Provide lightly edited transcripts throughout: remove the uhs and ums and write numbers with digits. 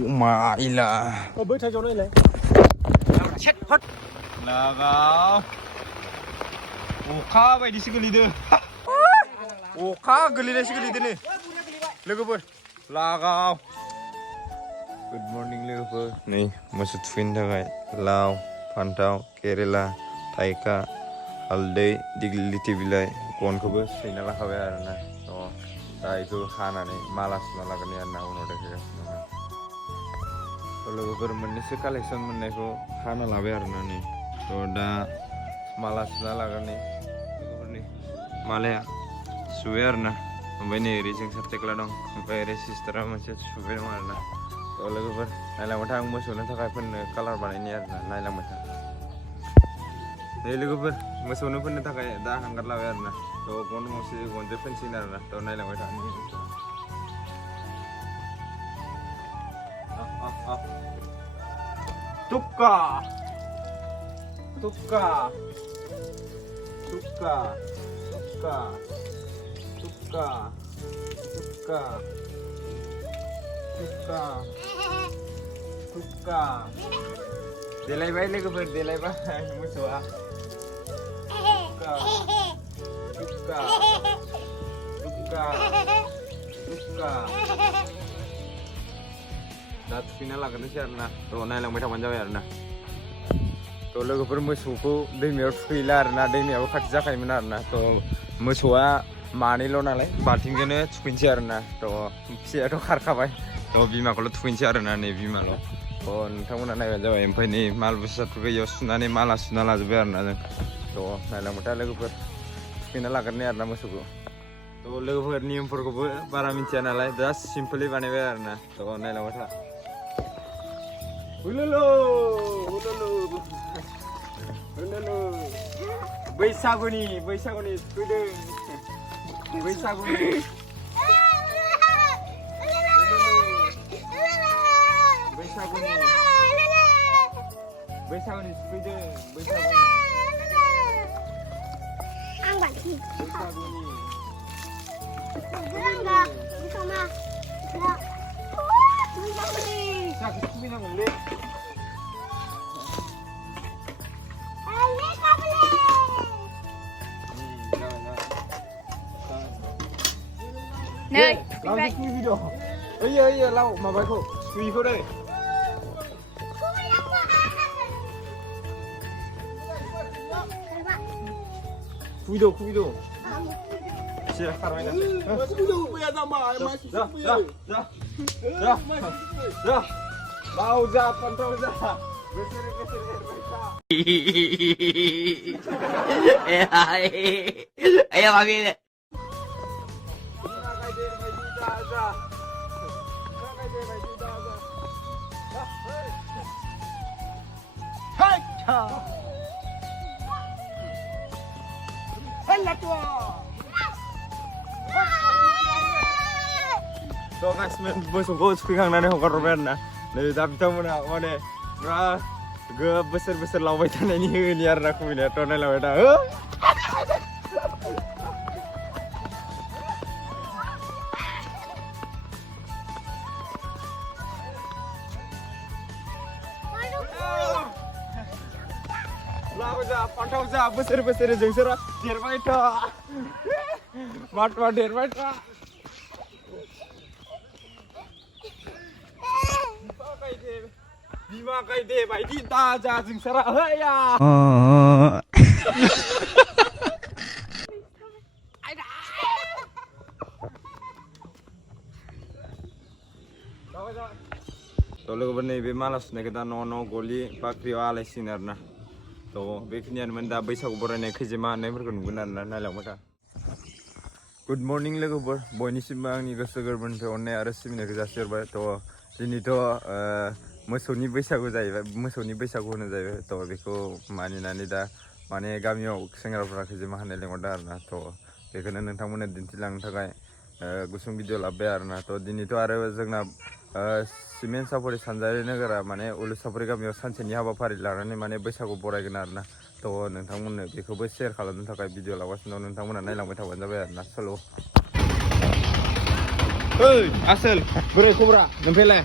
Mailah. Bơi theo chỗ này này. Chết hết. Lagaw. Oka baydisi goलैदो. Oka गोलैनायसो गोलैदो नै. लोगोफोर लागाव. Good morning लोगोफोर. नै मोसौ थुखैनो थाखाय लाव, फान्थाव, केरेला, थाइका, हालदै, दिग्लिलिथि बिलाइ, गनखौबो सैना लाखाबाय आरोना. दा बेखौ हानानै माला सुना लागोन आरोना उनाव देखायगासिनो दङ. लोगोफोर मोननैसो कालेक्सन मोननायखौ हाना लाबाय आरोना नै. दा माला सुना लागोन नै. लोगोफोरनि मालाया सुबाय आरोना. ओमफ्राय नै ओरै जोंसार थेख्ला दं. ओमफ्राय ओरै सिस्टारा मोनसे सुबाय दं आरोना. लोगोफोर नायलांबाय था आं मोसौनो थाखाय फोननो कालार बानायनाय आरोना नायलांबाय था. नै लोगोफोर मोसौनो फोननो थाखाय दा हांगार लाबाय आरोना. गन गंसे गनजों फोनसिगोन आरोना. नायलांबाय था. Tukka Tukka Tukka Tukka Tukka Tukka Tukka Tukka Delaybaय लोगोफोर देलायबाय मोसौआ Tukka Tukka Tukka Tukka दा थुखैना लाग्रोनोसै आरोना. नायलांबाय थाबानो जाबाय आरोना. लोगोफोर मोसौखौ दैमायाव थुखैला आरोना. दैमायाबो खाथि जाखायोमोन आरोना. मोसौआ मानैल' नालाय बाल्थिंजोंनो थुखैनोसै आरोना. फिसायाथ' खारखाबाय. बिमाखौल' थुखैनोसै आरोना. नै बिमाल'. नोंथांमोना नायबानो जाबाय. ओमफ्राय नै माल बुस्थुफोरखौ इयाव सुनानै माला सुना लाजोब्बाय आरोना जों. नायलांबाय था लोगोफोर थुखैना लाग्रोनाय आरोना मोसौखौ. लोगोफोर नियमफोरखौबो बारा मिथिया नालाय जास्ट सिम्पलि बानायबाय आरोना. नायलांबाय था. Hululu, hululu, hululu. बैसागुनि थुखैदों. बैसागुनि. बैसागुनि थुखैदों. Ang balik. बैसागुनि. Enggak, bisa mah. Enggak. Sakit kumilang ulit. Này, lau cái video. Iya, lau mà bài cô. Suy cô đây. Video. Siap, karena ini. Dah. Mau japan tau dah. Besar. Ayo panggil. Guys, मोसौखौ थुखैखांनानै हगारबाय आरोना. नै दा बिथांमोना माने बोसोर लावबाय थानायनि होनि आरोना खुबैनायाथ' नायलांबाय था. लाव जा फान्थाव जा बोसोर जोंसोरा देरबाय था. माथुआ देरबाय था. बिमा गायदे बायदि दाजा जोंसारा हैया. लोगोफोर नैबे माला सुनायखौ दा न' गलि बाख्रियाव आलायसिगोन आरोना. बेखिनियानोमोन दा बैसागु बरायनाय खैजिमा होननायफोरखौ नुगोन आरोना. नायलांबाय था. गुड मर्निं लोगोफोर बयनिसिमबो आंनि गोसो गोरबोनिफ्राय अननाय आरो सिबिनायखौ जासिहरबाय. दिनैथ' मोसौनि बैसागु जाहैबाय. मोसौनि बैसागु होनो जाहैबाय. बेखौ मानिनानै दा माने गामियाव सेंग्राफोरा खैजिमा होननाय लेंहरदों आरोना. बेखौनो नोंथांमोननो दिन्थिलांनो थाखाय गुसुं भिडिअ लाबोबाय आरोना. दिनैथ' आरो जोंना सिमेन्ट सापरि सानजारि नोगोरा माने उलुसापरि गामियाव सानसेनि हाबाफारि लानानै माने बैसागु बरायगोन आरोना. नोंथांमोननो बेखौबो शेयार खालामनो थाखाय भिडिअ लागासिनो दं. नोंथांमोना नायलांबाय थाबानो जाबाय आरोना. सल' ओइ आसोल बोरै खबरा नोंथांलाय?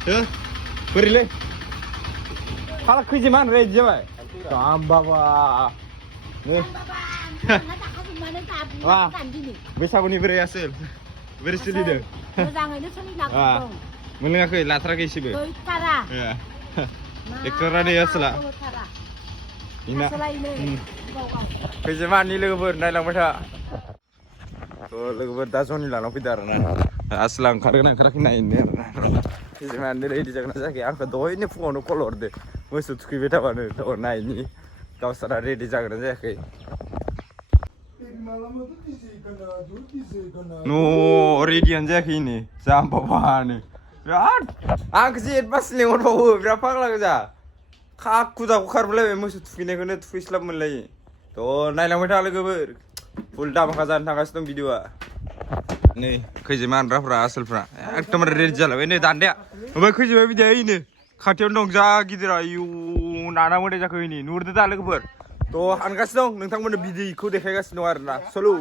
बोरैलै फाला खैजिमान रेडि जाबाय बाबा बैसागुनि बोरै आसोल बोरै सोलिदों मोजाङैनो सोलिलांदों मोनलोङाखै लाथाराखै एसेबो गैथारा एक्टरा नै आसोला इना खैजिमाननि लोगोफोर नायलांबाय था लोगोफोर दा जनि लानाव फैदो आरोना आसोला ओंखारगोन ओंखाराखै नायनो आरोना खैजिमानो रेडि जागोन ना जायाखै आंखौ दहायनो फुङावनो कल हरदो मोसौ थुखैबाय थाबानो नायनि गावसोरा रेडि जागोन ना जायाखै न' रेडियानो जायाखै नै जाम्बाबानो बिराद आंखौ जे एडभान्स लेंहरबावो बिराद फाग्ला गोजा खाखु जाखु खारबोलायबाय मोसौ थुखैनायखौनो थुखैस्लाब मोनलायो थ' नायलांबाय था लोगोफोर फुल दामाखा जानो थांगासिनो दं भिडिअआ नै खैजिमा आनग्राफ्रा आसोलफ्रा एकदमबारे रेडि जालायबाय नै दान्दाया ओमफ्राय खैजिमा बिदिया ओइनो खाथियावनो दं जा गिदिर आयु नाना मोदाय जाखो ओइनि नुहुरदो दा लोगोफोर थ' हानगासिनो दं नोंथांमोननो बिदैखौ देखायगासिनो दं आरोना सलु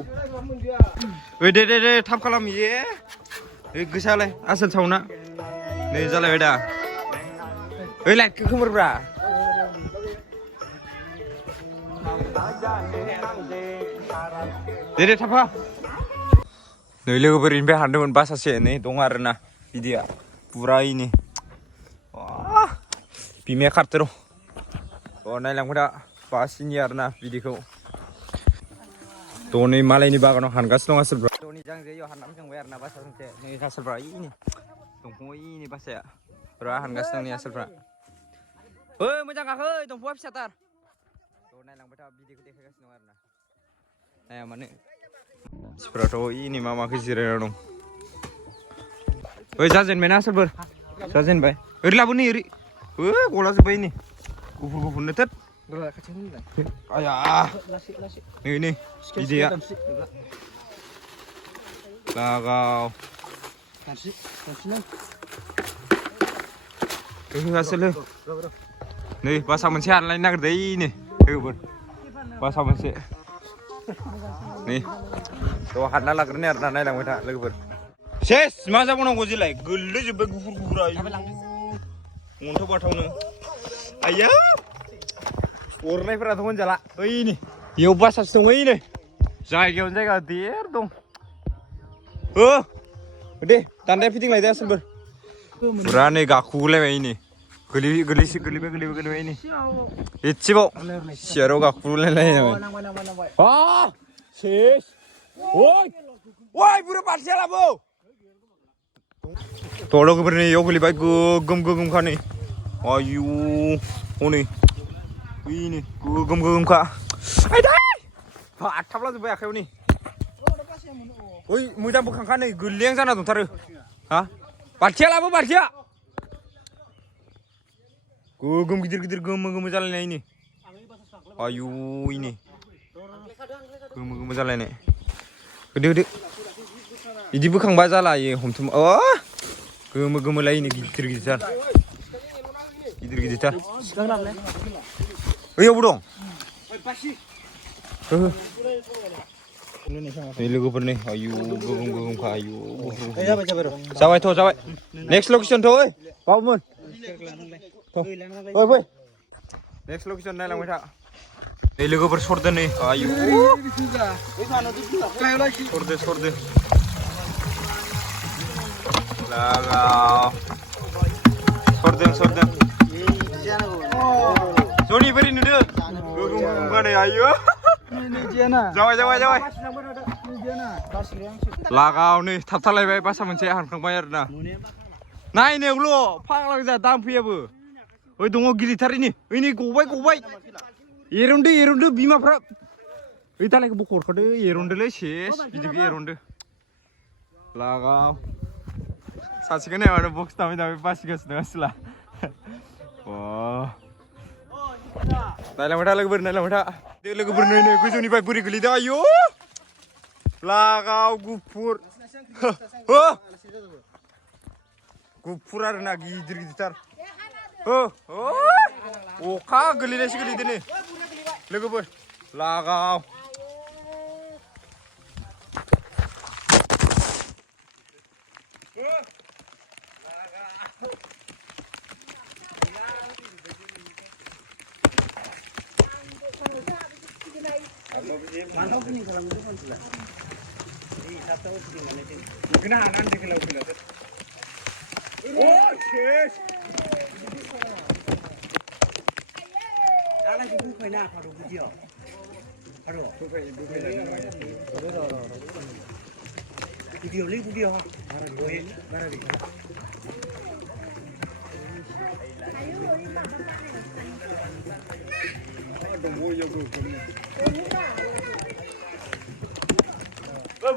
ओइ दे थाब खालाम इये ओइ गोसालाय आसोल सावना नै जालायबाय दा ओइ लाइटखौ खोमोरब्रा दे थाफा नै लोगोफोरनिफ्राय हानदोंमोन बासासे नै दं आरोना बिदिया बुरायैनो बिमाया खारथो र' नायलांबाय दा बासिनि आरोना बिदिखौ थ' नै मालायनि बागानाव हानगासिनो दं आसोलफ्रा द'नि जांजोयाव हाननानै थांबाय आरोना बासा मोनसे नै आसोलफ्रा इनि दंफाङाव इनि बासाया फुरा हानगासिनो दं नै आसोलफ्रा ओइ मोजां गाखै दंफाङा फिसाथार थ' नायलांबाय था बिदिखौ देखायगासिनो दं आरोना नाया मानो मानसिफ्राथ' इनि मा माखौ जिरायना दं ओइ जाजेनबायना आसोलफोर जाजेनबाय ओरै लाबोनि ओरै गलाजोब्बाय नै गुफुरनो थोद आया नै बिदैया लागाव आसोलो नै बासा मोनसे हानलायनो नागिरदों नै लोगोफोर बासा मोनसे नै थ' हानना लाग्रोनो आरोना नायलांबाय था लोगोफोर सेस मा जाबावनांगौ जेलाय गोलैजोब्बाय गुफुर अन्थाव बाथावनो आइया अरनायफोराथ' होनजाला ओइनि बेयाव बासासो दं ओइनै जायगायावनो जायगा देर दं दे दान्दाया फिदिंलायदो आसोलफोर फुरा नै गाखुलायबाय नै गोलैबाय नै एसेबाव सियाराव गाखुलायलायबाय सेस ओइ बुरा बालथिया लाबो थ' लोगोफोर नै इयाव गोलैबाय गोगोमखा नै आयु हनै ओइनै गोगोमखा फाथाबलाजोब्बाय आखायाव नै ओइ मोजां बोखांखा नै गोलैहां जाना दंथारो हा बालथिया लाबो बालथिया गोगोम गिदिर गोमो जालायनाय नै आयु नै गोमो जालायनाय होदो बिदि बोखांबा जाला इयो हमथुम गोमो लायनो गिदिरथार ओइयावबो दं नै लोगोफोर नै आयु गोगोमखा आयु जाबाय नेक्स्ट लकेसन थ' ओइ बाबुमोन फै नेक्स्ट लकेसन नायलांबाय था नै लोगोफोर सरदो नै आयु सरदो लागाव सरदों जनि बोरै नुदो गोगोमखा नै आयु जाबाय लागाव नै थाबथालायबाय बासा मोनसे हानखांबाय आरोना नायनायावल' फाग्ला गोजा दाम फैयाबो ओइ दङ गिलिथारैनि ओइनै गबाय एरनदो बिमाफ्रा ओइ दालायखौ बख'हरखादो एरनदोलै सेस बिदिखौ एरनदो लागाव सासेखौ नायबानो बक्स दामै बासिगासिनो आसोला नायलांबाय था लोगोफोर लोगोफोर नै गोजौनिफ्राय बोरै गोलैदों आयु लागाव गुफुर आरोना गिदिरथार अखा गोलैनायसो गोलैदो नै लोगोफोर लागाव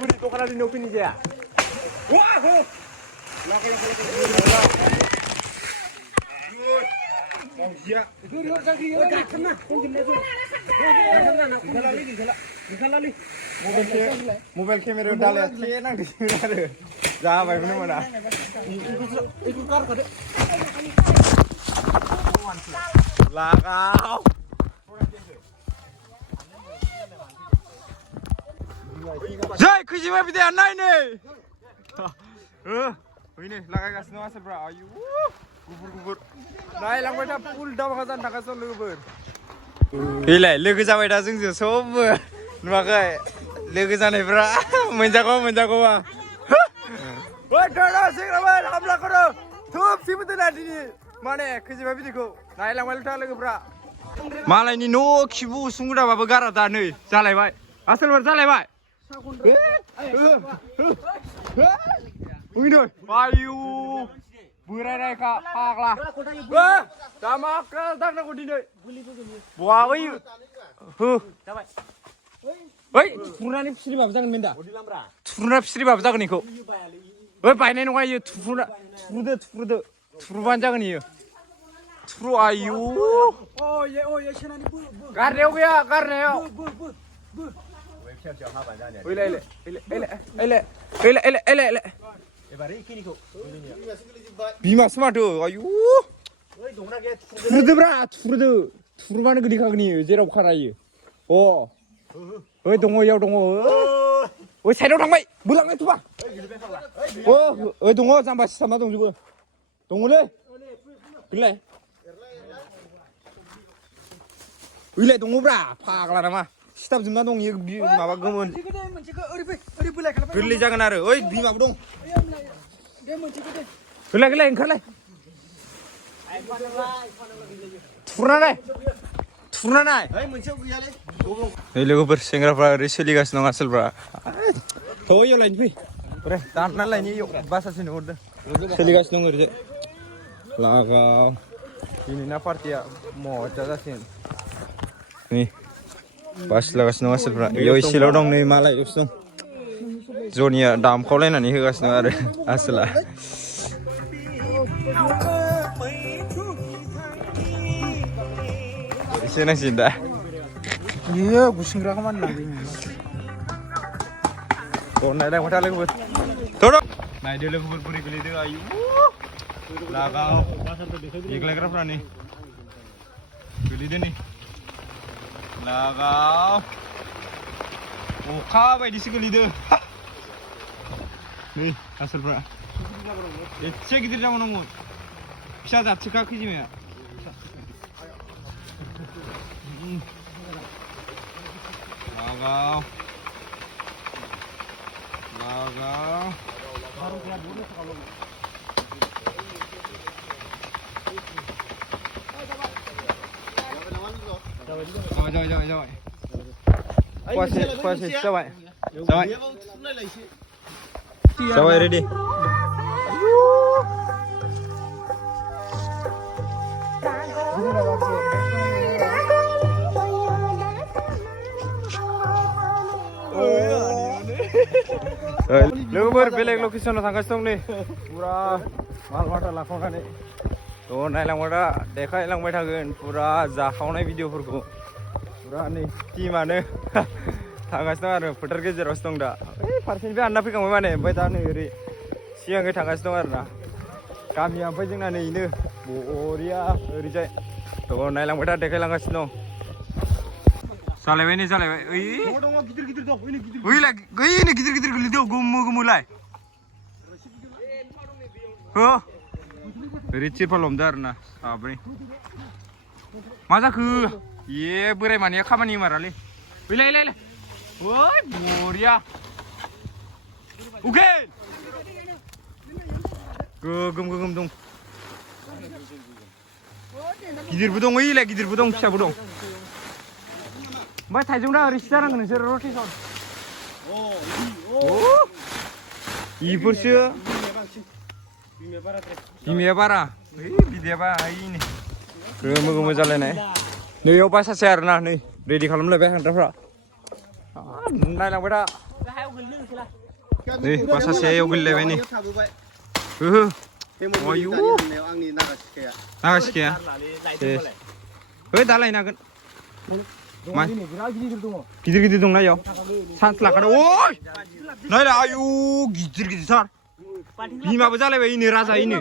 budi dukana di nopin aja. Wah, Mobile kamera udah lihat sih nang di sini ada. Jangan main bener mana. Ikut kar kade. Lah kau. Zai, kejima video anai nih. Ini lakai kasih nama sebra. Ayu, kubur. Nah, yang mereka full dah makan tak kasih luber. Ile, lagi sampai dah sing sob. Nuakai, lagi sana bra. Menjago bang. Wah, dah sing luber, hamla karo. Tuh, sih betul nanti ni. Mana kejima video. Nah, yang mereka lagi bra. Malah ini no kibu sungguh dah bapak gara dah nih. Jalai bay. Asal berjalai bay. Udah, ayu, burai kak, paklah. Wah, sama akal tak nak kudin deh. Buah ayu, Woi, turun ni sri bab jangan minda. Turun sri bab jangan ni ko. Woi, paine nunggu ayu, turun jangan ni. Turun ayu. Oh ya, cina ni bu. Karne ho gaya, karne ho. Ele. Bima smart ayu. Turban gede kagni, jerau karai. Oh, dong side orang bulang itu pak. Dong sampai sama dong juga. Dong le. Wile dong bra, pak lah nama. Stop jumlah dong, ye maba gemun. Geli jangan ada, oi bima dong. Geli engkar le. Turun naik. Ini logo bersenggra pra reseli gas nong asal pra. Tahu yo lain pi. Bre, tanah lain yo bahasa sini udah. Reseli gas nong urje. Laga. Ini na party ya mau jaga sini. Nih. Pas lagas nong asal pra. Yo isi lodong nih malah yo song. Zonia dam kau lain nih gas nong ada asal lah. Sini sinda. Iya, pusing rakaman lagi. Oh, naik dah lagi buat. Tolong. Naik dia lagi buat beri dia ayu. Lagau. Ikhlas kerap nih. Beli dia nih. Lagau. Oh, kau di sini dia. Nih, asal berapa? Cek gitu jangan nunggu. Bisa tak cek kaki sih ya? Lagau. Jawab. Puas, jawab. Jawab ready. Logo beleg location tangkas tong nih. Pura mal mata lakukan nih. Tuh nailang mata, dekha ilang mata kan. Pura zakau nih video perku. Pura nih gimana? Tangkas tong ada putar ke jeros tong dah. Persen be anda pikang mana? Baca nih iri. Siang ke tangkas tong ada. Kami apa jeung nih ini. Boria iri jai. Tuh nailang mata dekha ilang kas tong. Saleh. Ini gitir dong. Ini gitir geli dong. Gumu lai. Oh, Richie palom darna. Abri. Masa ke? Ye berai mania kamani marale. Ile. Woi, Muria. Oke. Gem dong. Gidirबो दं ओइलाय गिदिरबो दं फिसाबो दं ओमफ्राय थाइजौना ओरै सिदा नांगोन नोंसोर रटेसन इफोरसो बिमाया बारा ओइ बिदायाबा ओइनै गोमो जालायनाय नैयाव बा सासे आरोना नै रेडि खालामलायबाय हाग्राफ्रा नायलांबाय दा नै बा सासेयाव गोलैलायबाय नै ओहो आयु नागा सिखाया ओइ दा लायनो हागोन गिदिर दंना इयाव सान्स लाखादो ओइ नायलाय आयु गिदिरथार बिमाबो जालायबाय इनो राजा इनो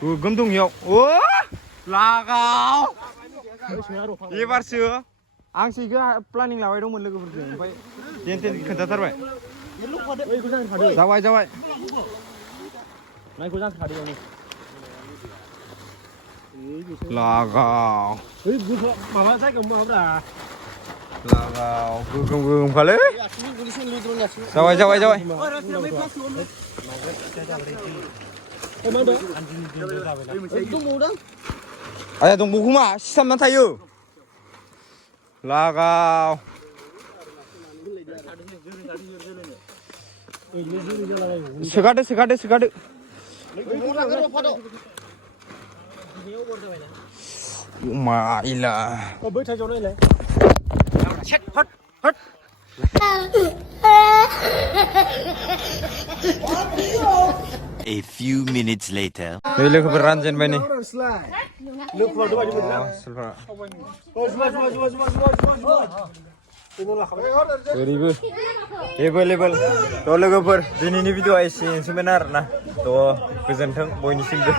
गोगोम दं इयाव ओ लागाव एबारसो आंसो इखो प्लानिं लाबाय दंमोन लोगोफोरजों ओमफ्राय जेन खोन्थाथारबाय जाबाय लागाव माबा जायगायाव माबाब्रा लागाव गोगोम खालै जाबाय आया दंबावो खोमा सिथाबना थायो लागाव सोगादो माइला बै थाइजौआव नायलाय A few minutes later. नै लोगोफोर रानजेनबाय नै ओरैबो एभेलेबल थ' लोगोफोर दिनैनि भिडिअ'आ एसेनोसैमोन आरोना थ' गोजोन्थों बयनिसिमबो